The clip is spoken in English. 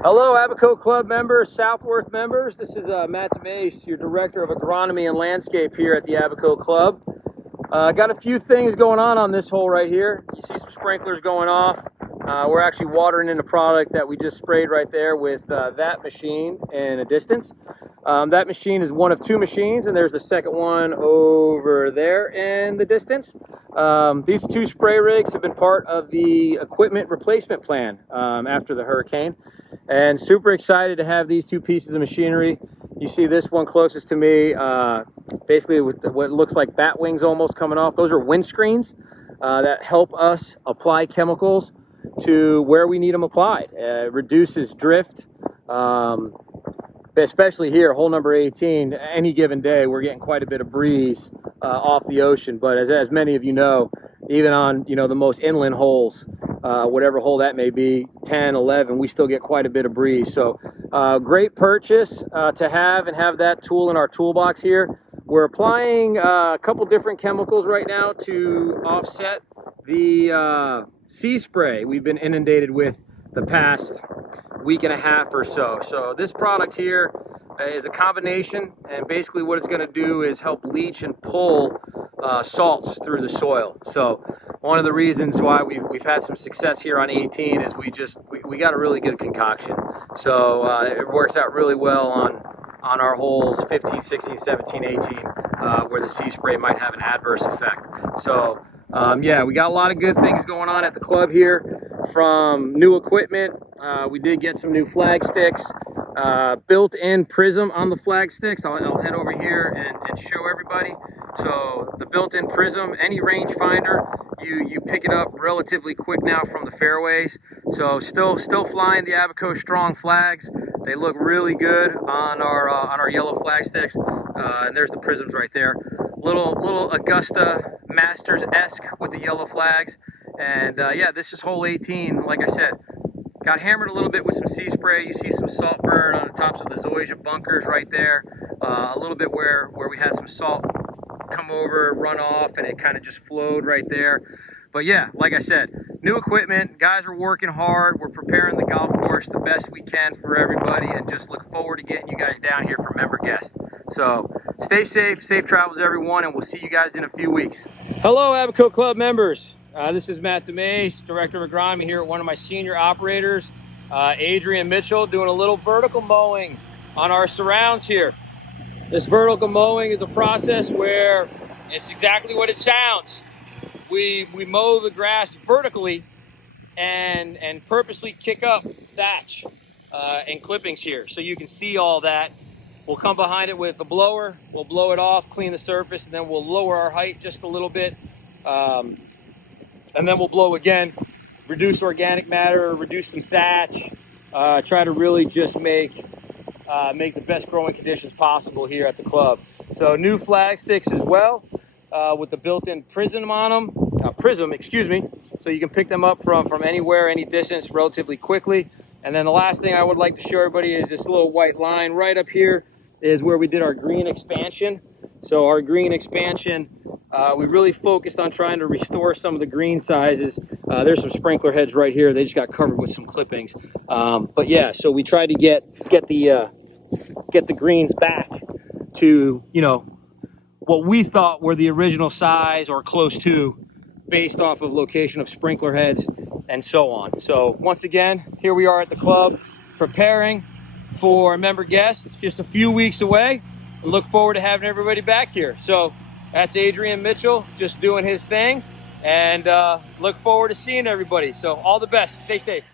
Hello, Abaco Club members, Southworth members. This is Matt DiMase, your Director of Agronomy and Landscape here at the Abaco Club. Got a few things going on this hole right here. You see some sprinklers going off. We're actually watering in a product that we just sprayed right there with that machine in a distance. That machine is one of two machines, and there's the second one over there in the distance. These two spray rigs have been part of the equipment replacement plan after the hurricane, and super excited to have these two pieces of machinery. You see this one closest to me, basically with what looks like bat wings almost coming off. Those are windscreens that help us apply chemicals to where we need them applied. It reduces drift, especially here, hole number 18. Any given day, we're getting quite a bit of breeze off the ocean. But as many of you know, even on the most inland holes, whatever hole that may be, 10, 11, we still get quite a bit of breeze. So great purchase to have that tool in our toolbox here. We're applying a couple different chemicals right now to offset the sea spray we've been inundated with the past week and a half or so. So this product here is a combination, and basically what it's going to do is help leach and pull salts through the soil. So one of the reasons why we've had some success here on 18 is we got a really good concoction. So it works out really well on our holes 15, 16, 17, 18, where the sea spray might have an adverse effect. So yeah, we got a lot of good things going on at the club here, from new equipment. We did get some new flag sticks, built-in prism on the flag sticks. I'll head over here and show everybody. So the built-in prism, any range finder, you pick it up relatively quick now from the fairways. So still flying the Abaco strong flags. They look really good on our yellow flag sticks. And there's the prisms right there. Little Augusta Masters-esque with the yellow flags. And yeah, this is hole 18. Like I said, got hammered a little bit with some sea spray. You see some salt burn on the tops of the zoysia bunkers right there. A little bit where we had some salt come over, run off, and it kind of just flowed right there. But yeah, like I said, new equipment. Guys are working hard. We're preparing the golf course the best we can for everybody, and just look forward to getting you guys down here for member guests. So stay safe, safe travels everyone, and we'll see you guys in a few weeks. Hello, Abaco Club members. This is Matt DiMase, Director of Agronomy here at one of my senior operators, Adrian Mitchell, doing a little vertical mowing on our surrounds here. This vertical mowing is a process where it's exactly what it sounds. We mow the grass vertically and purposely kick up thatch and clippings here, so you can see all that. We'll come behind it with a blower, we'll blow it off, clean the surface, and then we'll lower our height just a little bit. And then we'll blow again, reduce organic matter, reduce some thatch, try to really just make the best growing conditions possible here at the club. So new flag sticks as well, with the built-in prism on them, excuse me, so you can pick them up from anywhere, any distance relatively quickly. And then the last thing I would like to show everybody is this little white line right up here is where we did our green expansion. So our green expansion, we really focused on trying to restore some of the green sizes. There's some sprinkler heads right here. They just got covered with some clippings. But yeah, so we tried to get the greens back to, what we thought were the original size or close to, based off of location of sprinkler heads and so on. So once again, here we are at the club preparing for member guests. It's just a few weeks away. I look forward to having everybody back here. So that's Adrian Mitchell just doing his thing, and look forward to seeing everybody. So all the best. Stay safe.